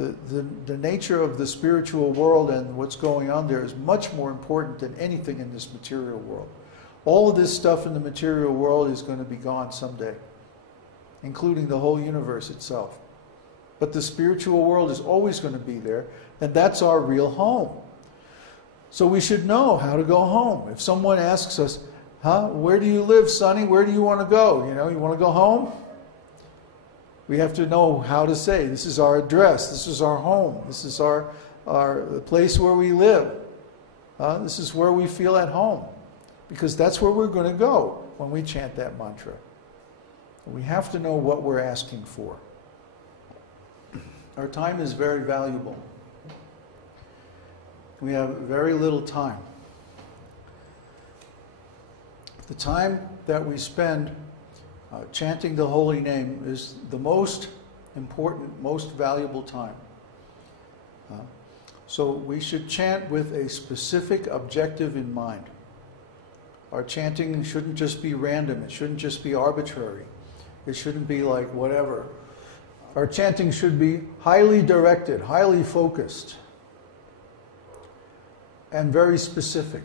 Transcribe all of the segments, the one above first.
The nature of the spiritual world and what's going on there is much more important than anything in this material world. All of this stuff in the material world is going to be gone someday, including the whole universe itself. But the spiritual world is always going to be there, and that's our real home. So we should know how to go home. If someone asks us, where do you live, Sonny? Where do you want to go? You want to go home? We have to know how to say, this is our address, this is our home, this is the place where we live. This is where we feel at home. Because that's where we're going to go when we chant that mantra. We have to know what we're asking for. Our time is very valuable. We have very little time. The time that we spend chanting the holy name is the most important, most valuable time. So we should chant with a specific objective in mind. Our chanting shouldn't just be random. It shouldn't just be arbitrary. It shouldn't be like whatever. Our chanting should be highly directed, highly focused, and very specific.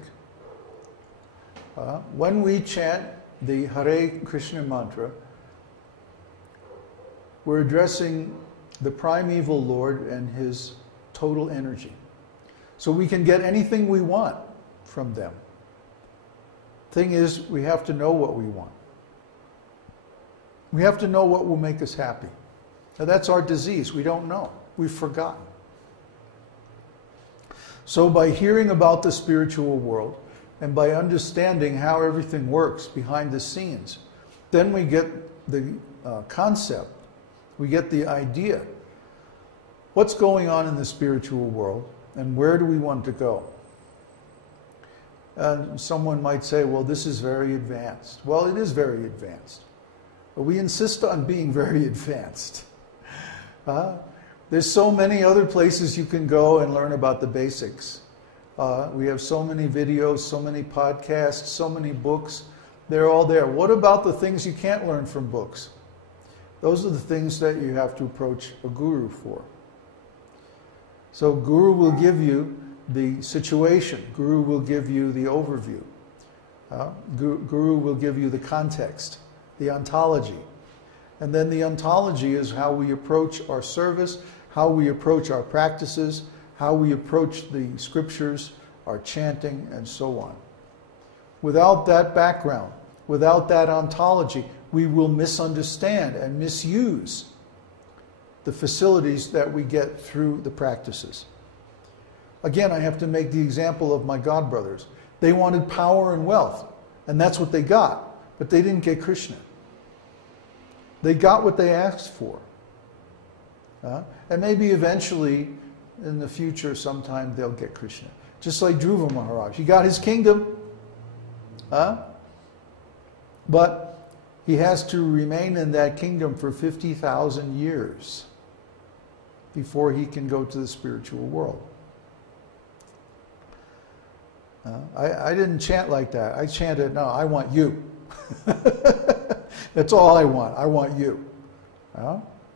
When we chant the Hare Krishna mantra, we're addressing the primeval Lord and his total energy. So we can get anything we want from them. Thing is, we have to know what we want. We have to know what will make us happy. Now that's our disease. We don't know. We've forgotten. So by hearing about the spiritual world and by understanding how everything works behind the scenes, then we get the concept, we get the idea. What's going on in the spiritual world and where do we want to go? And someone might say, well, this is very advanced. Well, it is very advanced. But we insist on being very advanced. There's so many other places you can go and learn about the basics. We have so many videos, so many podcasts, so many books. They're all there. What about the things you can't learn from books? Those are the things that you have to approach a guru for. So guru will give you the situation. Guru will give you the overview. Guru will give you the context, the ontology. And then the ontology is how we approach our service, how we approach our practices, how we approach the scriptures, our chanting, and so on. Without that background, without that ontology, we will misunderstand and misuse the facilities that we get through the practices. Again, I have to make the example of my godbrothers. They wanted power and wealth, and that's what they got, but they didn't get Krishna. They got what they asked for. And maybe eventually, in the future, sometime they'll get Krishna. Just like Dhruva Maharaj. He got his kingdom, but he has to remain in that kingdom for 50,000 years before he can go to the spiritual world. I didn't chant like that. I chanted, no, I want you. That's all I want. I want you.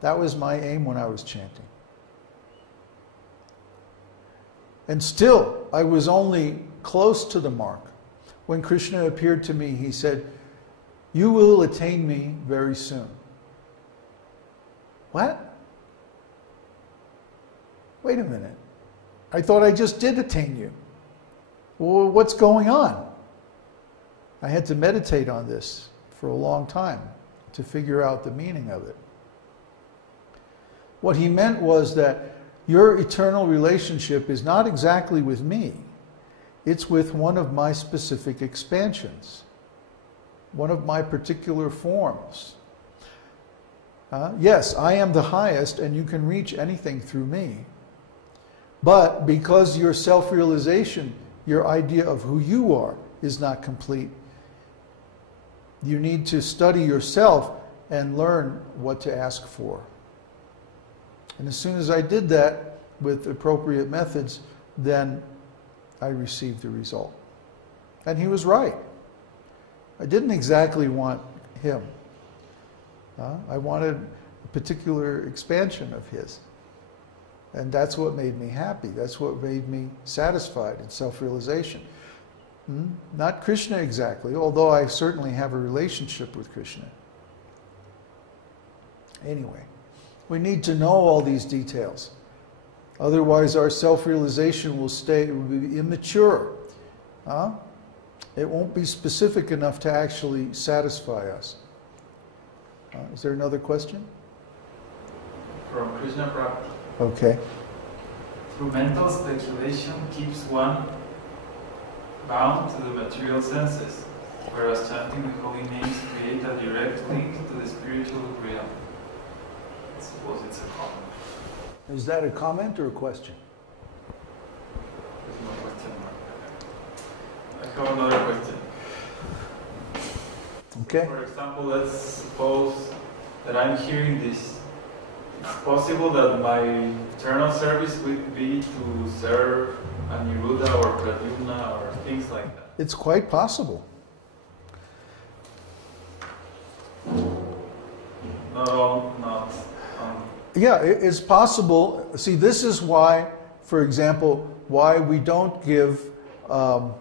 That was my aim when I was chanting. And still, I was only close to the mark. When Krishna appeared to me, he said, you will attain me very soon. What? Wait a minute. I thought I just did attain you. Well, what's going on? I had to meditate on this for a long time to figure out the meaning of it. What he meant was that your eternal relationship is not exactly with me. It's with one of my specific expansions, one of my particular forms. Yes, I am the highest and you can reach anything through me. But because your self-realization, your idea of who you are, is not complete, you need to study yourself and learn what to ask for. And as soon as I did that with appropriate methods, then I received the result. And he was right. I didn't exactly want him. I wanted a particular expansion of his. And that's what made me happy. That's what made me satisfied in self-realization. Not Krishna exactly, although I certainly have a relationship with Krishna. Anyway, we need to know all these details. Otherwise, our self-realization will be immature. It won't be specific enough to actually satisfy us. Is there another question? From Krishna Prabhu. Okay. Through mental speculation keeps one bound to the material senses, whereas chanting the holy names create a direct link to the spiritual realm. I suppose it's a comment. Is that a comment or a question? There's no question mark. I have another question. Okay. For example, let's suppose that I'm hearing this. It's possible that my eternal service would be to serve Aniruddha or Pradyumna or things like that. It's quite possible. Yeah, it's possible. See, this is why, for example, why we don't give, why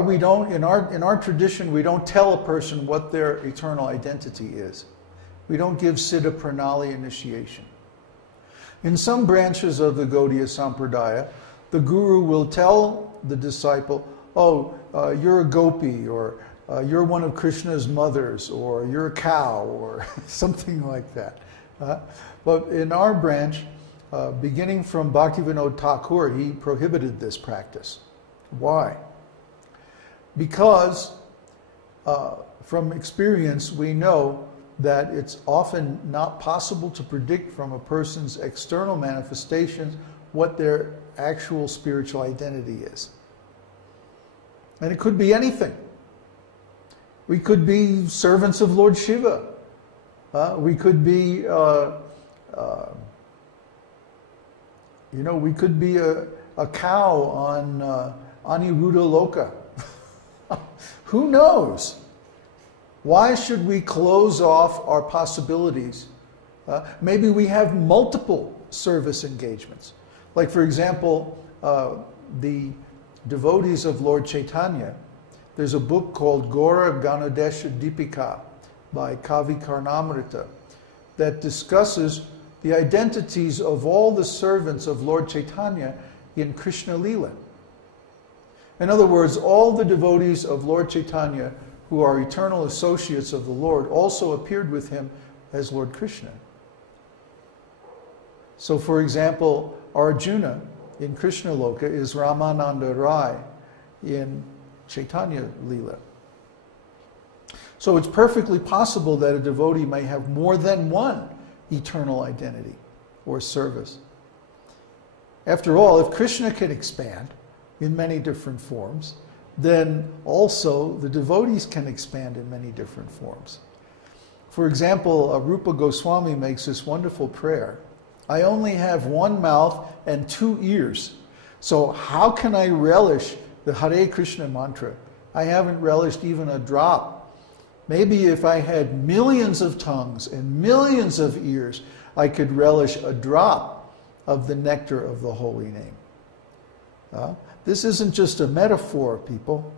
we don't, in our tradition, we don't tell a person what their eternal identity is. We don't give Siddha Pranali initiation. In some branches of the Gaudiya Sampradaya, the guru will tell the disciple, oh, you're a gopi, or you're one of Krishna's mothers, or you're a cow, or something like that. But in our branch, beginning from Bhaktivinoda Thakur, he prohibited this practice. Why? Because from experience we know that it's often not possible to predict from a person's external manifestations what their actual spiritual identity is. And it could be anything. We could be servants of Lord Shiva. We could be, we could be a cow on Aniruddha Loka. Who knows? Why should we close off our possibilities? Maybe we have multiple service engagements. Like, for example, the devotees of Lord Chaitanya, there's a book called Gaura Ganodesha Deepika by Kavi Karnamrita that discusses the identities of all the servants of Lord Chaitanya in Krishna Lila. In other words, all the devotees of Lord Chaitanya who are eternal associates of the Lord also appeared with him as Lord Krishna. So, for example, Arjuna in Krishna Loka is Ramananda Rai in Chaitanya Lila. So it's perfectly possible that a devotee may have more than one eternal identity or service. After all, if Krishna can expand in many different forms, then also the devotees can expand in many different forms. For example, Rupa Goswami makes this wonderful prayer. I only have one mouth and 2 ears. So how can I relish the Hare Krishna mantra? I haven't relished even a drop. Maybe if I had millions of tongues and millions of ears, I could relish a drop of the nectar of the holy name. This isn't just a metaphor, people.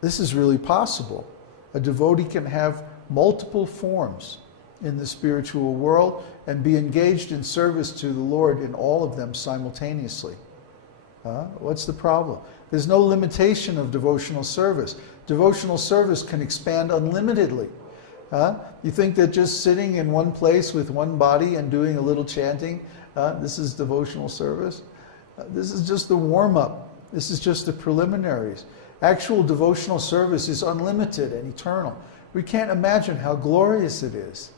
This is really possible. A devotee can have multiple forms in the spiritual world and be engaged in service to the Lord in all of them simultaneously. What's the problem? There's no limitation of devotional service. Devotional service can expand unlimitedly. You think that just sitting in one place with one body and doing a little chanting, this is devotional service? This is just the warm-up. This is just the preliminaries. Actual devotional service is unlimited and eternal. We can't imagine how glorious it is.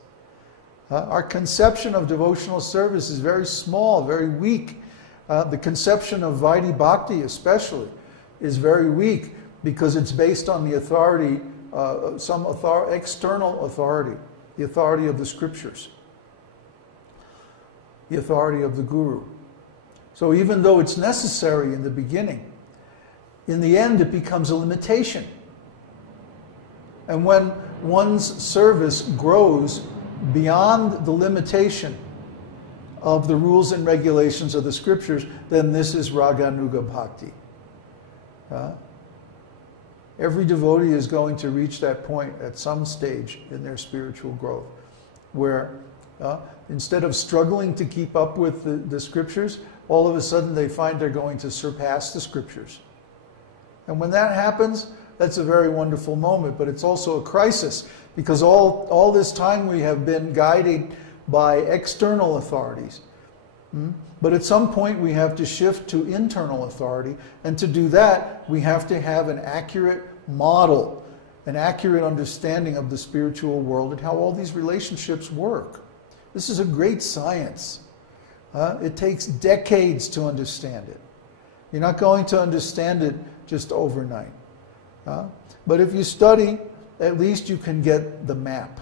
Our conception of devotional service is very small, very weak. The conception of Vaidhi Bhakti especially is very weak because it's based on the authority, external authority, the authority of the scriptures, the authority of the guru. So even though it's necessary in the beginning, in the end it becomes a limitation. And when one's service grows beyond the limitation of the rules and regulations of the scriptures, then this is Raganuga Bhakti. Every devotee is going to reach that point at some stage in their spiritual growth where instead of struggling to keep up with the scriptures, all of a sudden they find they're going to surpass the scriptures. And when that happens, that's a very wonderful moment, but it's also a crisis because all this time we have been guided by external authorities. But at some point we have to shift to internal authority, and to do that we have to have an accurate model, an accurate understanding of the spiritual world and how all these relationships work. This is a great science. It takes decades to understand it. You're not going to understand it just overnight. But if you study, at least you can get the map.